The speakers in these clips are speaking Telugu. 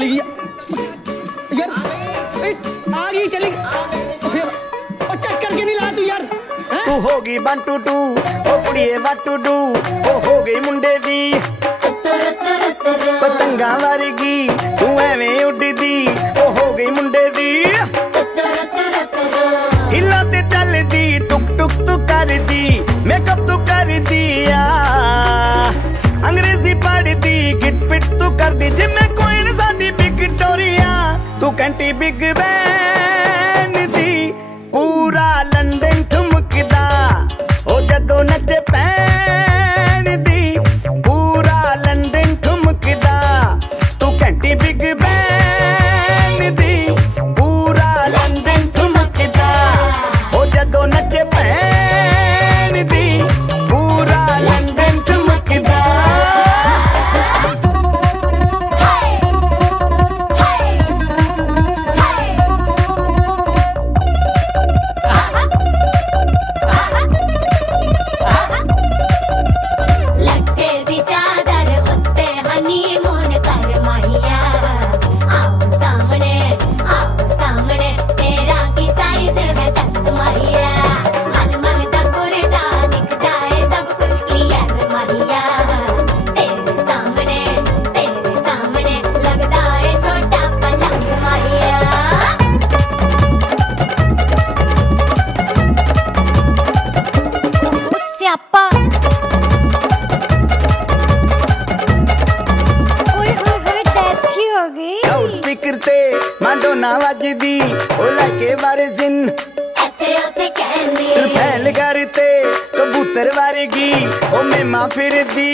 चली गई यार, आ गई चली गई। और चेक करके नहीं लाया तू यार। तू होगी 1 2 2 ओ कुड़िए what to do ओ हो गई मुंडे दी पतंगा वर्गी तू एवें उड़दी ओ हो गई मुंडे दी हिला ते चलदी टुक टुक तू करदी मेकअप तू कर दिया अंग्रेजी पढ़दी गिट पिट तू करदी जिम्मे कोई न साडी विक्टोरिया तू कंटी बिग बैन दी पूरा लंदन ठुमकदा ओ जदों नचे पैन दी पूरा लंदन ठुमकदा तू घंटी बिग बैन दी पूरा लंदन ठुमकदा ओ जदों नचे पैन दी पूरा लंदन ठुमकदा माडोना वजदी ओ लाके बारे जिन फैल करते कबूतर वारेगी ओ मेमा फिरदी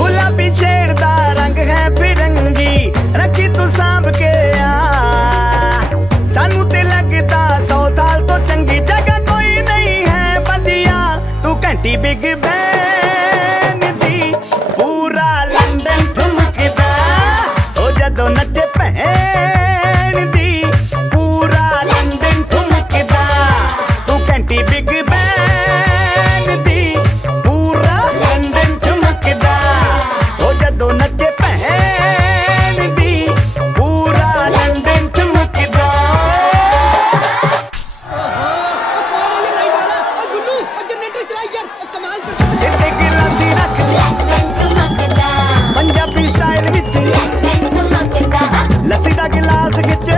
गुलाबी शेर दा रंग है फिरंगी रखी तू सांभ के आ सानू ते लगदा 100 साल तो चंगी जगह कोई नहीं है बदिया तू घंटी बिग बैन दी पूरा लंदन ठुमकदा ओ जदों नचे भैन दी पूरा लंदन ठुमकदा तू घंटी बिग बैन दी पूरा लंदन ठुमकदा ओ जदों नचे भैन दी पूरा लंदन ठुमकदा गुल्लू जनरेटर चलाई यार, कमाल कर सिर ते गिलासी रख पंजाबी स्टाइल विच लस्सी दा गिलास खिच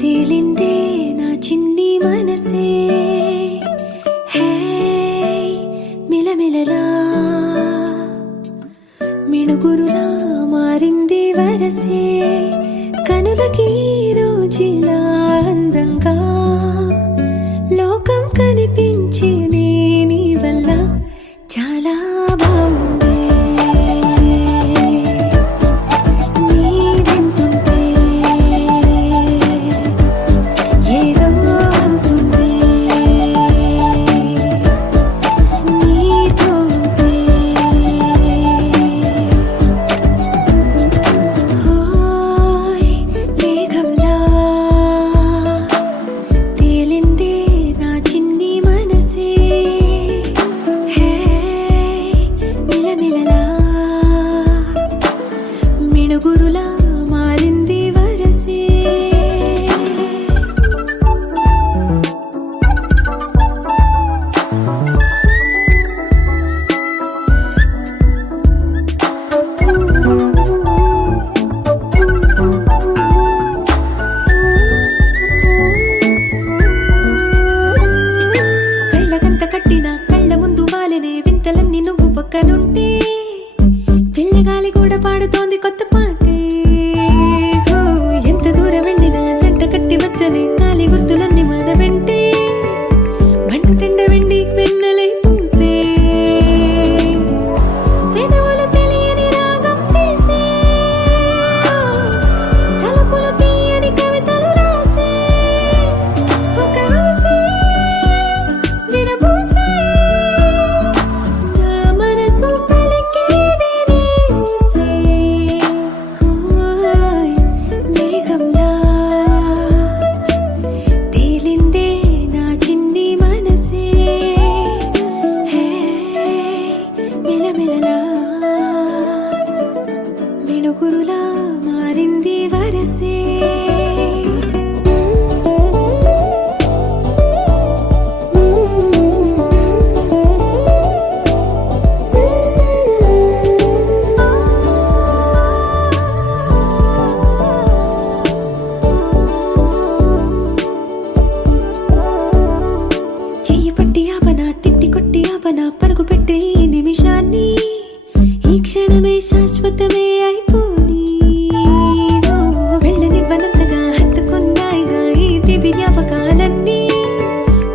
తేలిందే నా చిన్ని మనసే హే మిలమిలలా మిణుగురులా మారింది వరసే కనులకి రోజులా అందంగా లోకం కనిపించే నీ వల్ల చాలా బాగుంది మేఘంలా ఈ క్షణమే శాశ్వతమే అయిపోని ఓ, వెళ్ళనివ్వనంతగా హత్తుకున్నాయిగా ఈ తీపి జ్ఞాపకాలన్నీ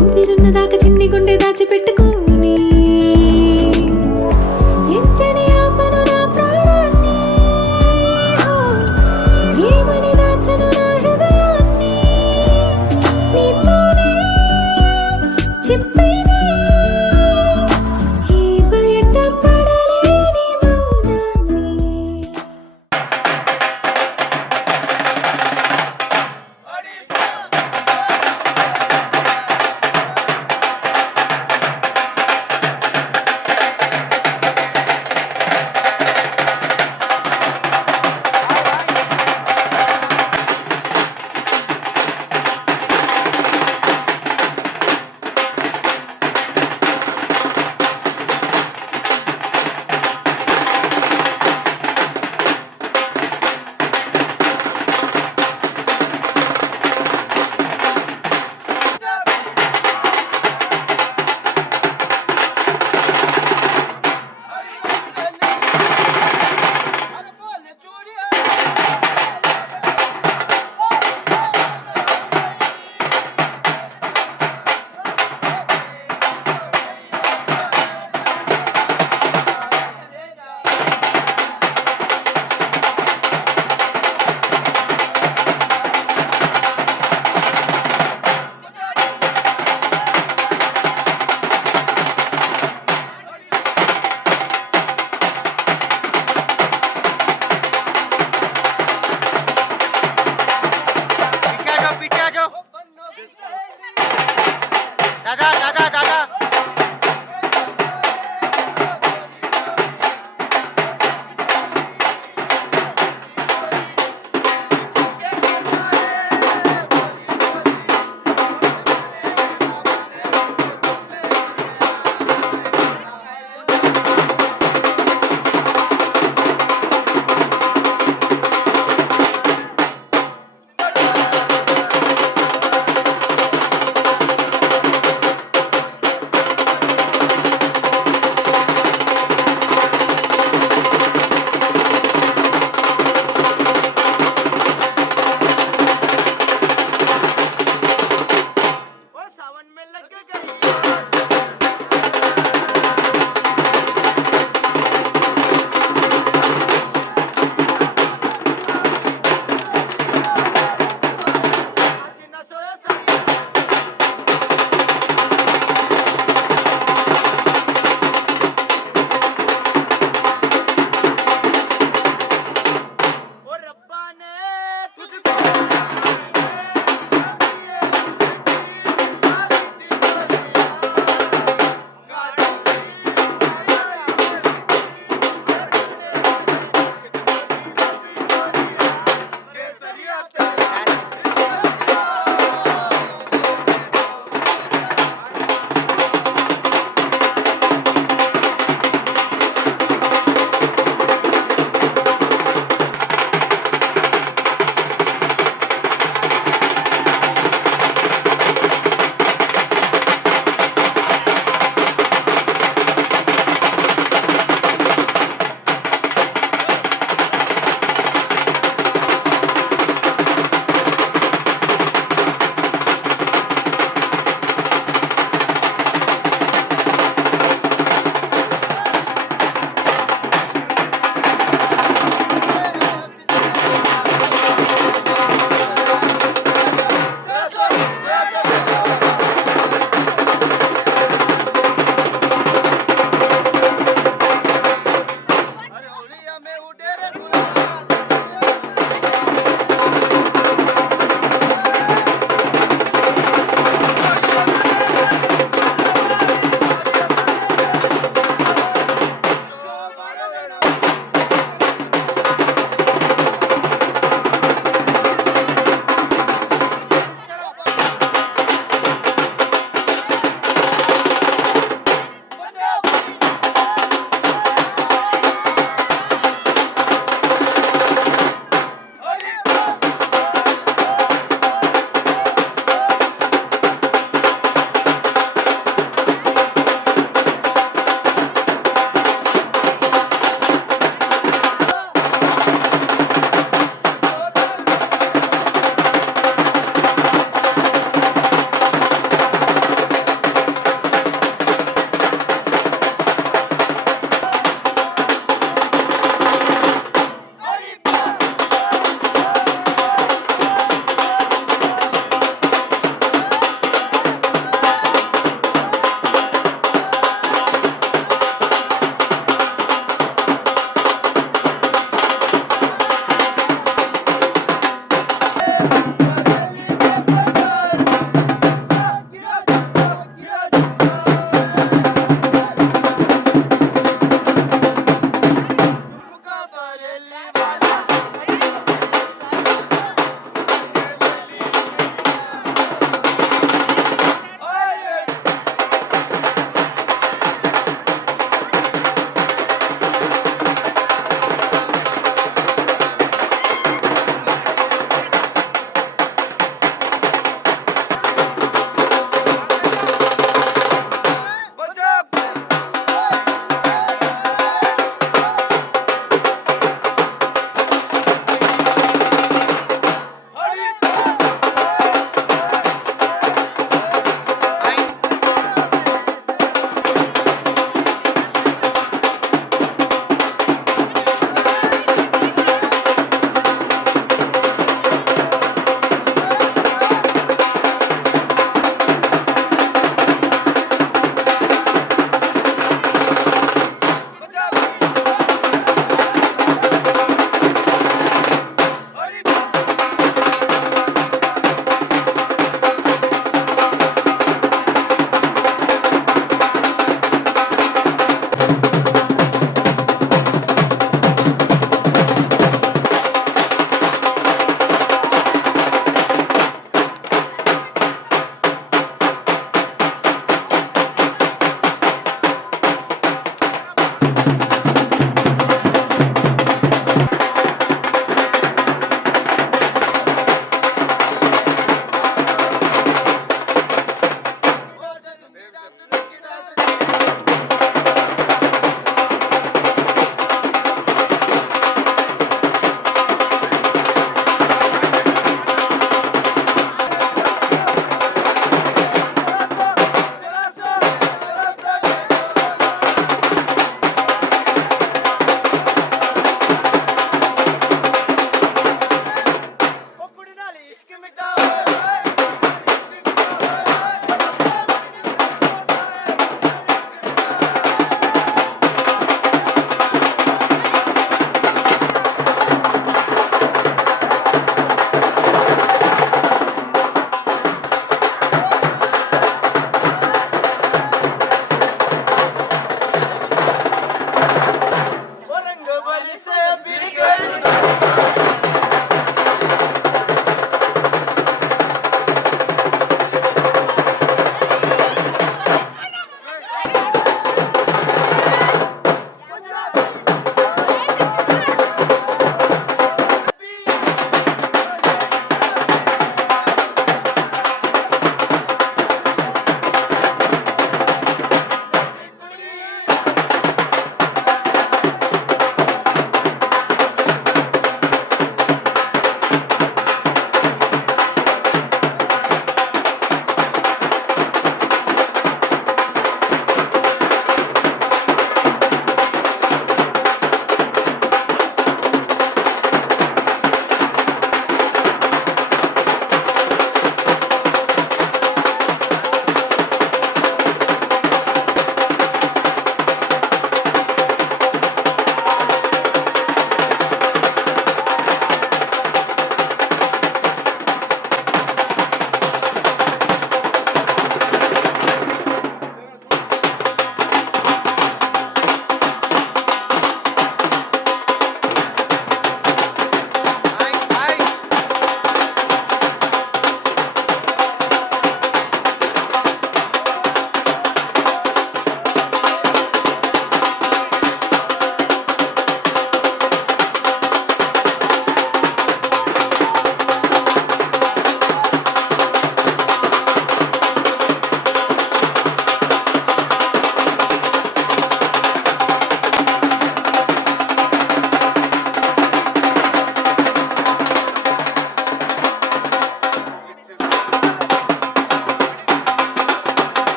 ఊపిరున్నదాకా చిన్ని గుండె దాచిపెట్టుకోని ఎంతని ఆపను నా ప్రాణాన్ని ఓ, ఏమని దాచను నా హృదయాన్ని నీతోనే చెప్పేనే ఈ బయట పడలేని మౌనాన్ని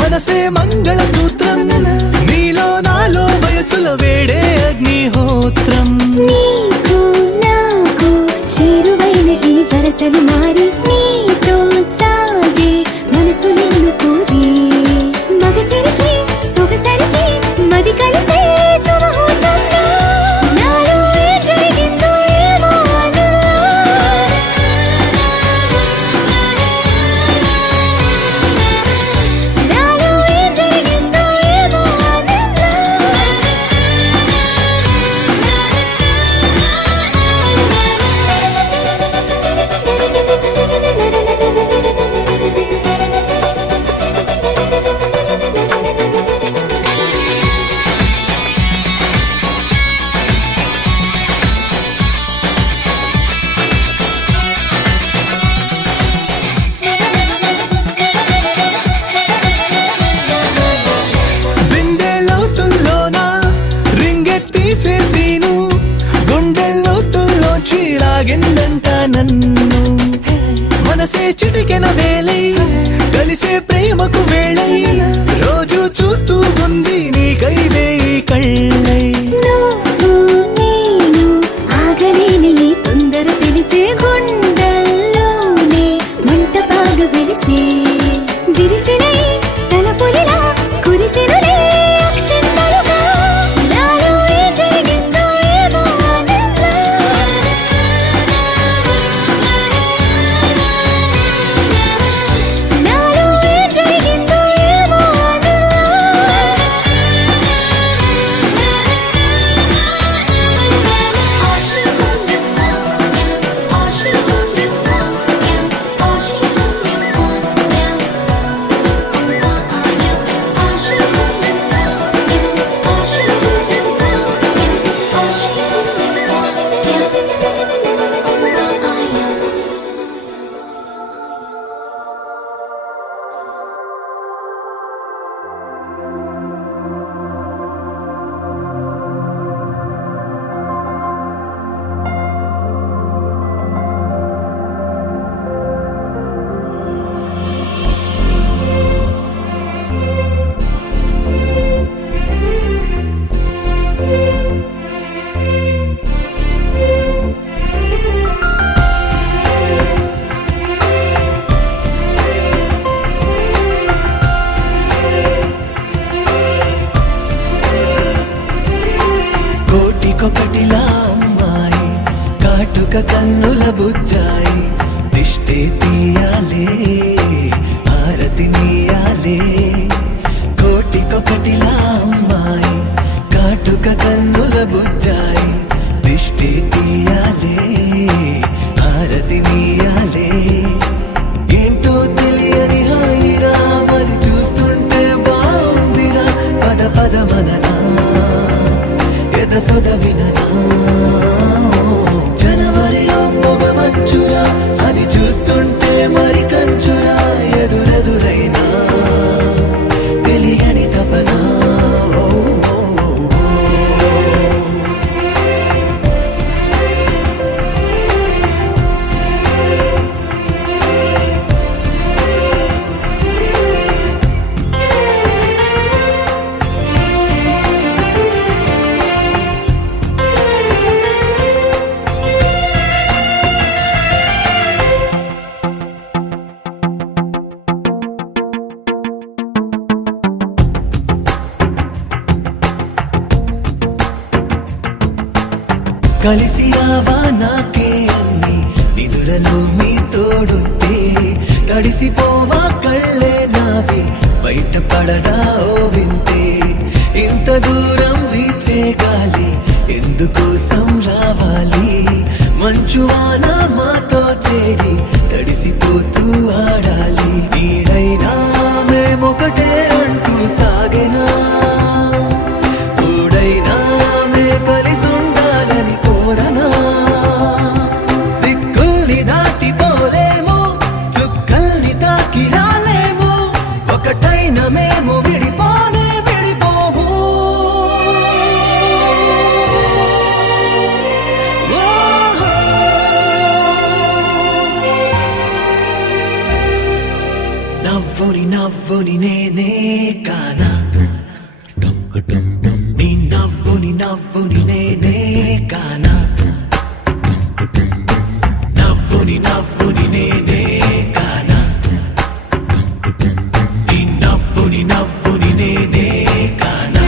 మనసే మంగళ సూత్రం నీలో నాలో వయసుల వేడే అగ్నిహోత్రం నీకు నాకు చేరువైన ఈ వరసలు మారి నీతో సాగే మనసు నిన్ను కోరి మగసిరికి సొగసరికి మది కలిసే సుముహూర్తంలో నాలో ఏ జరిగిందో ఏమో ఆనందం నాలో ఏ జరిగిందో ఏమో బిందెలోతుల్లోన రింగెత్తీసేసీను గుండెల్లోతుల్లోంచి లాగిందంట నన్ను మనసే చిటికెన వేలై కలిసే ప్రేమకు వేళై రోజు చూస్తూ ఉంది నీకై వేయి కళ్ళై నువ్వు నేను ఆగలేని ఈ తొందర తెలిసే గుండెల్లోనే మంట బాగా వెలిసే విరిసినై తలపులిలా కురిసినలే అక్షంతలుగా నాలో ఏ జరిగిందో ఏమో ఆనందం నాలో ఏ జరిగిందో ఏమో కోటికొకటిలా అమ్మాయి కాటుక కన్నుల బుజ్జాయి దిష్టే తీయాలే ఆరతి నీయాలే కోటికొకటిలా అమ్మాయి కాటుక కన్నుల బుజ్జాయి దిష్టే తీయాలే ఆరతి నీయాలే ఏంటో తెలియని హాయిరా మరి చూస్తుంటే బాగుందిరా పద పద మననా ఎద సొద విననా కలిసి రావా నాకే అన్ని నిదురలో మీ తోడుంటే తడిసిపోవా కళ్ళే నావి బయట పడదా ఓ వింటే ఇంత దూరం వీచే గాలి ఎందుకోసం రావాలి మంచువాన మాతో చేరి తడిసిపోతూ ఆడాలి నీడైనా మేమొకటే అంటూ సాగెనా తోడైనా మే కలిసి ఉండాలని కోరనా దిక్కుల్ని దాటిపోలేము చుక్కల్ని తాకి రాలేము ఒకటైన మేము విడిపోనే విడిపోము నవ్వుని నవ్వుని నేనే కానా నీ నవ్వుని నవ్వుని నేనే కానా నవ్వుని నవ్వుని నేనే కానా నీ నవ్వుని నవ్వుని నేనే కానా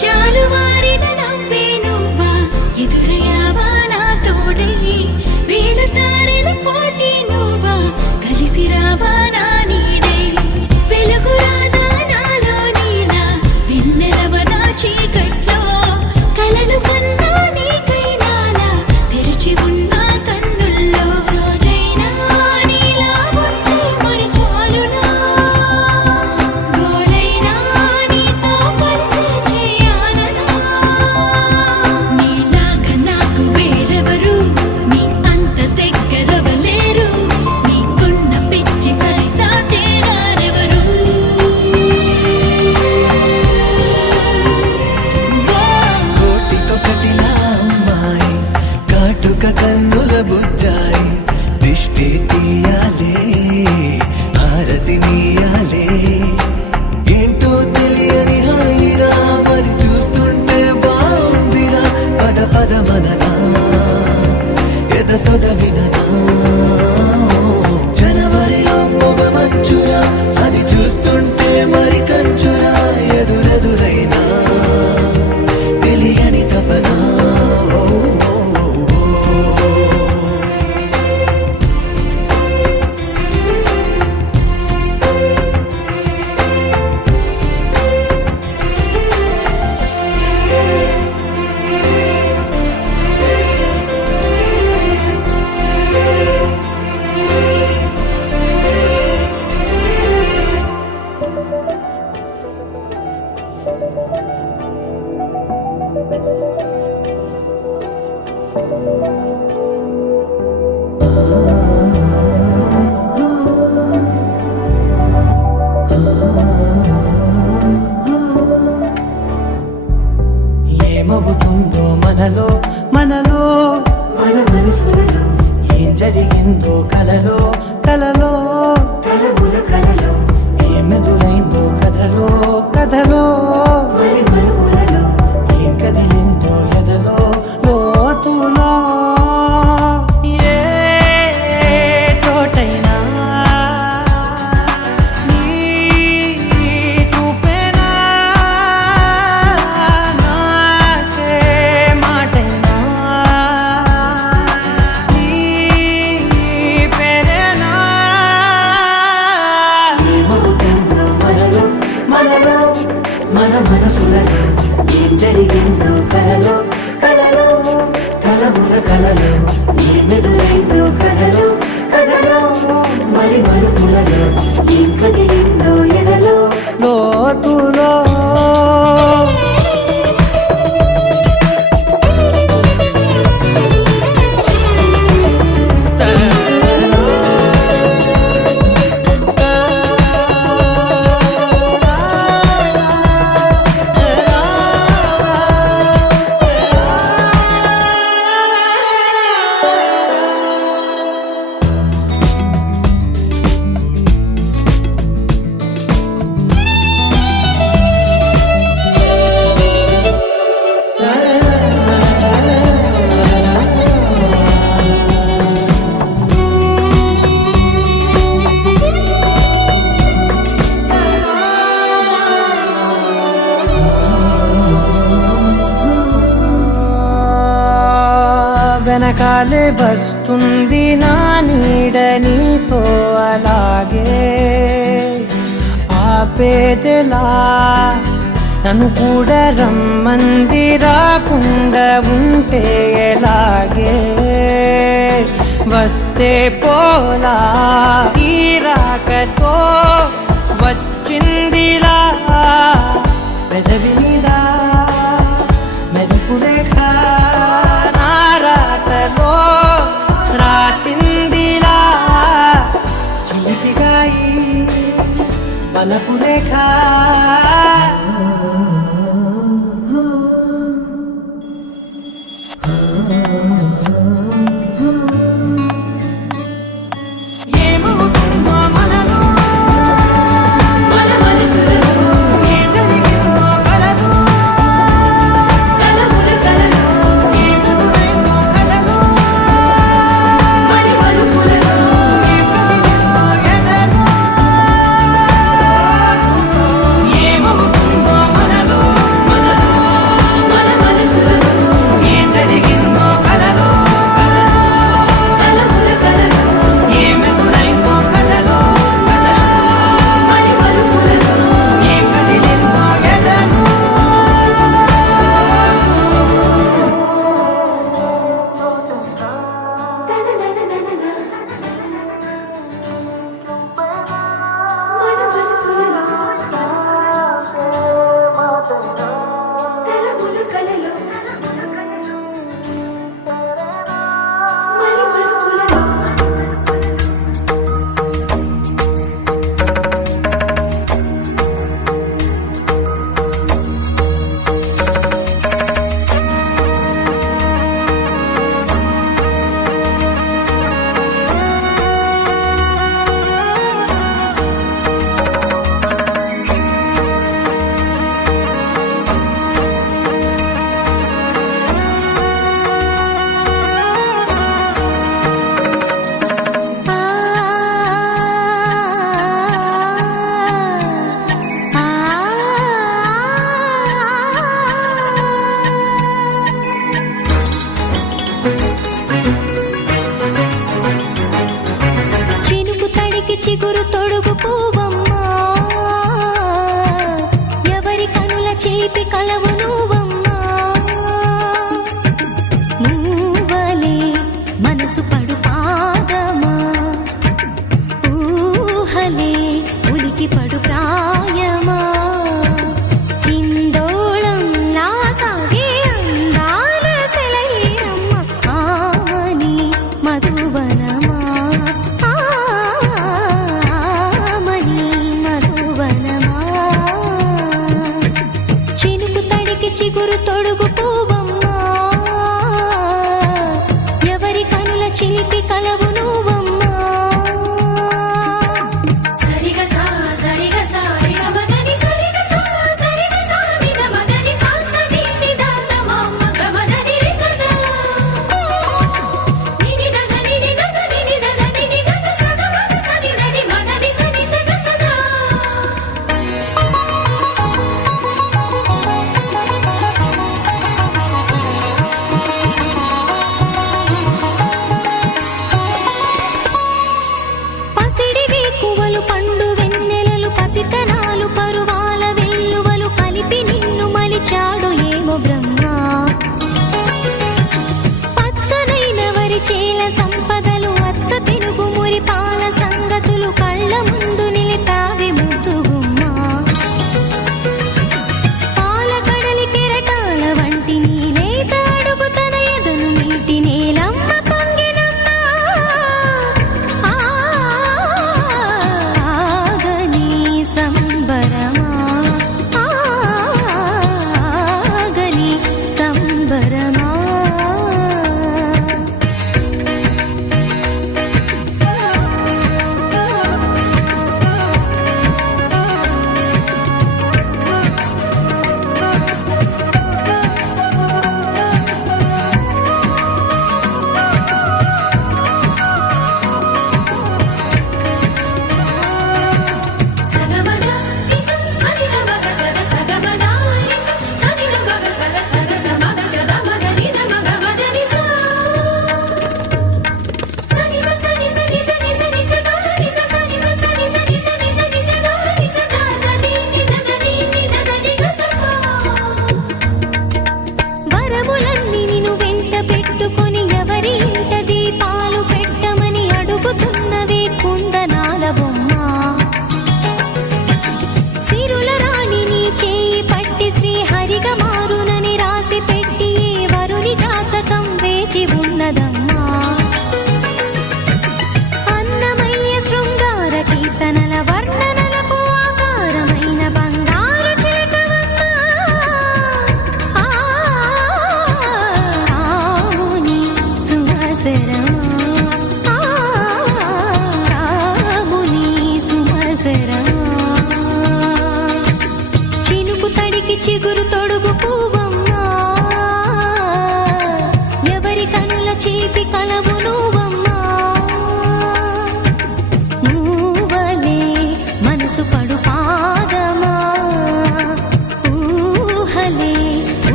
జాలువారిన నవ్వే నువ్వా ఎదురయ్యావా నా తోడై వేలు తారెల పోటీ నువ్వా కలిసి రావా నా నీడై వెలుగు రాదా నాలో నీలా వెన్నెలవ నా చీకట్లో కలలు కన్నా నీకై నాలా తెరిచి ఉన్న కన్నుల్లో రోజైనా నీలా ఉంటే మరి చాలునా గోలైనా నీతో కలిసి చేయాలనా నీలాగా నాకు వేరెవరు నీ అంత దగ్గరవలేరు నీకున్న పిచ్చి సరిసాటేరారెవరు కోటికొకటిలా అమ్మాయి కాటుక కన్నుల బుజ్జాయి దిష్టి తీయాలే హారతి నీయాలే ఏంటో తెలియని హాయిరా మరి చూస్తుంటే బాగుందిరా పద పద మననా ఎద సొద విననా జనవరిలో పొగ మంచురా అది చూస్తుంటే మరి కంచురా ఎదురెదురైనా తెలియని తపనా ఓ, ఓ, ఓ, ఓ. ఏమవుతుందో మనలో మనలో మన మనసులలో ఏం జరిగిందో కలలో కలలో తలముల కలలో ఏమెదురైందో కథలో కథలో మరి మరుపులలో ఏం కదిలిందో ఎదలో లోతులో ఏ చోటైనా నీ చూపేనా నాకే మాటైనా నీ పేరేనా ఏమవుతుందో మనలో మనలో వెనకాలే వస్తుంది నా నీడ నీతో అలాగే ఆపేదెలా నన్ను కూడా రమ్మంది రాకుండా ఉంటే ఎలాగే వస్తే పోలా ఈ రాకతో వచ్చిందిలా పెదవి మీద మెరుపు రేఖ నా రాతలో రాసిందిలా చిలిపిగాయి వలపు రేఖ చిగురు తొడుగు పూవమ్మా ఎవరి కనుల చేపి కలవు నువ్వమ్మా నువ్వలే మనసు పడు పాదమా ఊహలే ఉలికి పడు ప్రాయమా ఇందోళం నా సాగే అందాల సెలయేరమ్మ ఆమని మధువనమా చిగురు తొడుగు పూవమ్మా ఎవరి కనుల చిలిపి కలవు నువ్వమ్మా సరిగ సా సరిగ సా రిగ మదని సరిగ సా సరిగ సా నిద మదని సా సని నిద తమమ్మ గమదని రిసదా నిని దద నిని గద నిని దద నిని గద సద మగ సని దని మదని సని సగ సదా పండు వెన్నెలలు పసితనాలు పరువాల వెల్లువలు కలిపి నిన్ను మలిచాడు ఏమో బ్రహ్మ పచ్చనైన వరి చేల సంపదలు అచ్చ పెనుగు మురి పాల సంగతులు కళ్ళ ముందు నిలిపావి ముద్దుగుమ్మ పాల కడలి కెరటాల వంటి నీలేత అడుగు తన ఎదను మీటి నేలమ్మ పొంగినమ్మ సంబరమా ఆగని సంబరమా సగమద సని గమగ సగ సగమద సగ సగ సమగ సద మగని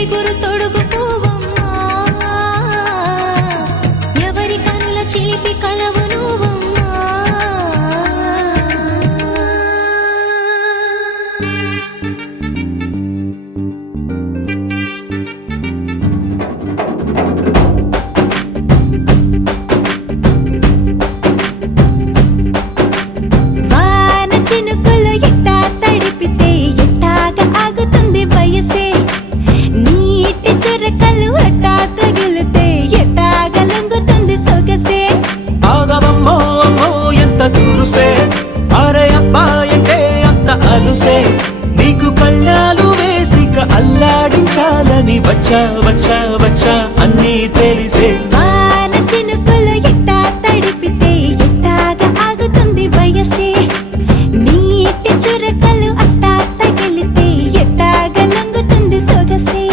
చిగురు తొడుగు పువ్వమ్మా ఎవరి కనుల చిలిపి కలవు నువ్వమ్మా వాన చినుకులు ఎట్టా తడిపితే ఎట్టాగా ఆగుతుంది వయసే నీటి చురకలు అట్టా తగిలితే ఎట్టాగా లొంగుతుంది సొగసే ఆగవమ్మో అమ్మో ఎంత దూరుసే అరే అబ్బాయంటే అంత అలుసే నీకు కళ్ళాలు వేసిక అల్లాడించాలని వచ్చా వచ్చా వచ్చా అన్నీ తెలిసే వాన చినుకులు ఎట్టా తడిపితే ఎట్టాగా ఆగుతుంది వయసే నీటి చురకలు అట్టా తగిలితే ఎట్టాగా లొంగుతుంది సొగసే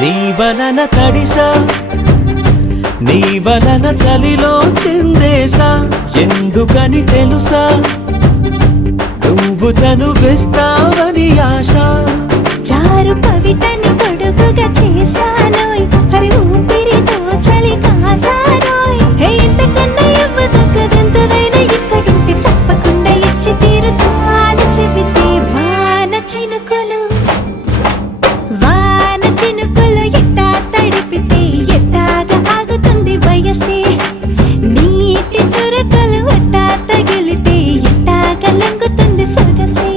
నీ వలన తడిసా నీ వలన చలిలో చిందేసా ఎందుకని తెలుసా నువ్వు చనువిస్తావని ఆశ చారు పవిటని కొడుకుగా చేశానోయ్ హరి ఊపిరితో చలి కాసానోయ్ హే ఇంతకన్నా ఇవ్వదగ్గదంతదైనా ఇక్కడుంటే తప్పకుండా ఇచ్చి తీరుతాను చెబితే వాన చినుకులు ఎట్టా తడిపితే ఎట్టాగా ఆగుతుంది వయసే నీటి చురకలు అట్టా తగిలితే ఎట్టాగా లొంగుతుంది సొగసే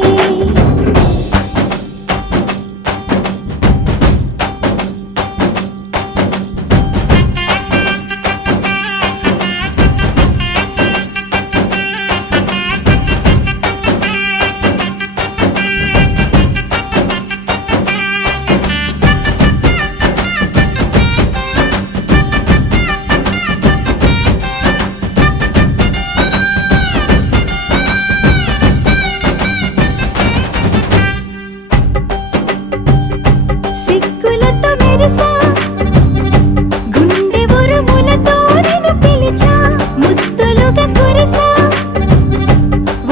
సిగ్గులతో మెరిసా గుండె ఉరుములతో నిన్ను పిలిచా ముద్దులుగా కురిసా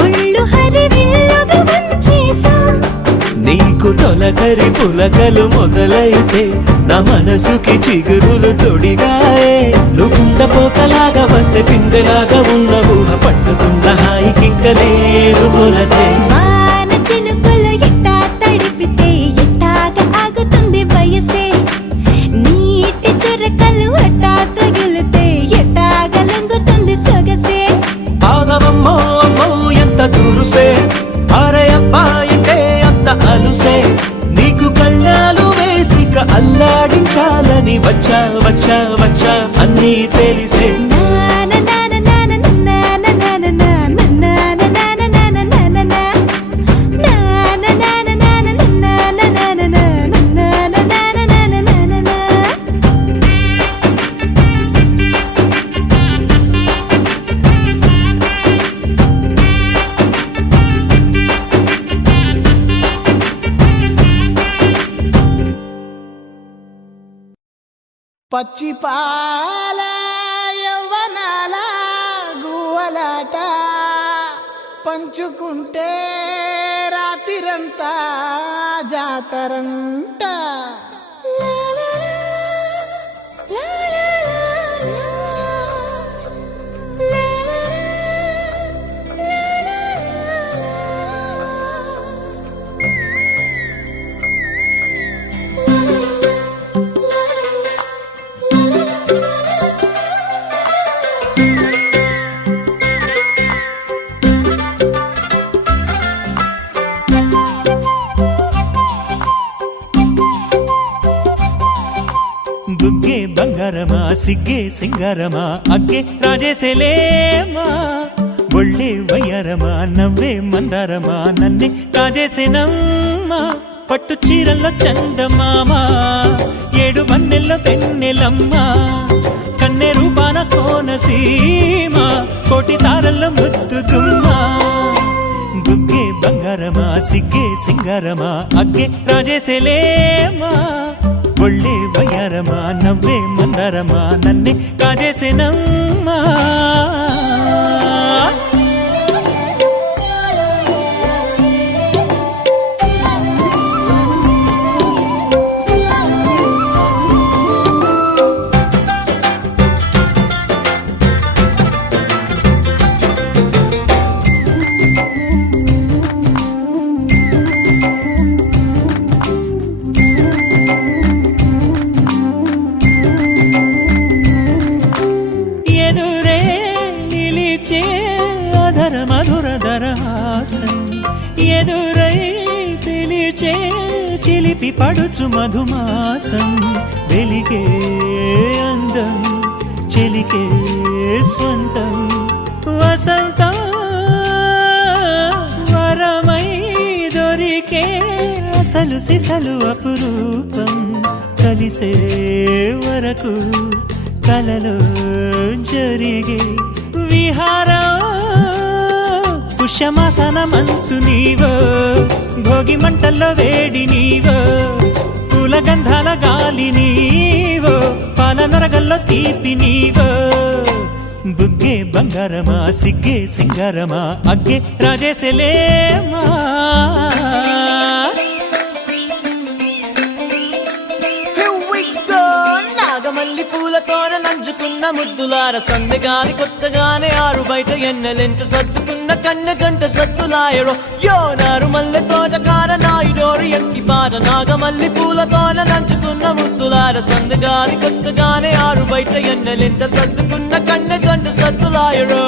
ఒళ్ళు హరివిల్లుగా వంచేసా నీకు తొలకరి పులకలు మొదలైతే నా మనసుకి చిగురులు తొడిగాయే నువ్వుండ పోకలాగా వస్తే పిందెలాగా ఉన్న ఊహ పట్టుతున్న హాయికింక లేదు కొలతే వాన చినుకులు ఎట్టా తడిపితే ఎట్టాగా ఆగుతుంది వయసే నీటి చురకలు అట్టా తగిలితే ఎట్టాగా లొంగుతుంది సొగసే ఆగవమ్మో అమ్మో ఎంత దూరుసే అరే అబ్బాయంటే అంత అలుసే నీకు కళ్ళాలు వేసిక అల్లాడించాలని వచ్చా వచ్చా వచ్చా అన్నీ తెలిసే పచ్చి పాల యవ్వనాల గువ్వలాట పంచుకుంటే రాత్రిరంతా జాతరంట బుగ్గే బంగారమా సిగ్గే సింగారమా అగ్గే రాజేసేలేమా ఒళ్ళే వయ్యారమా నవ్వే మందారమా నన్నే కాజేసేనమ్మా పట్టు చీరల్లో చందమామా ఏడు వన్నెల్లో వెన్నెలమ్మా కన్నె రూపాన కోనసీమ కోటి తారల్లో ముద్దు గుమ్మా బుగ్గే బంగారమా సిగ్గే సింగారమా అగ్గే రాజేసేలేమా ఒళ్ళే వయ్యారమా నవ్వే మందారమా నన్నే కాజేసేనమ్మా ఎదురే నిలిచే అధర మధుర దరహాసం ఎదురై తెలిచే చిలిపి పడుచు మధుమాసం వెలిగే అందం చెలికే స్వంతం వసంతం వరమై దొరికే అసలు సిసలు అపురూపం కలిసే వరకు కలలో జరిగే విహారం పుష్యమాసన మనసు నీవో భోగి మంటల్లో వేడి నీవో పూల గంధాల గాలి నీవో పాల నరగల్లో తీపి నీవో బుగ్గే బంగారమా సిగ్గే సింగారమా అగ్గే రాజేసేలేమా నాగమల్లి పూలతోన నంచుకున్న ముద్దులార సందెగాని కొత్తగానే ఆరు బయట ఎన్నెలెంట సర్దుకున్న కన్న జంట సద్దులాయరో యోనారు మల్లె తోటకార నాయుడోరు ఎంకి పాట నాగమల్లి పూలతోన నంచుకున్న ముద్దులార సందెగాని కొత్తగానే ఆరు బయట ఎన్నెలెంట సర్దుకున్న కన్న జంట సద్దులాయరో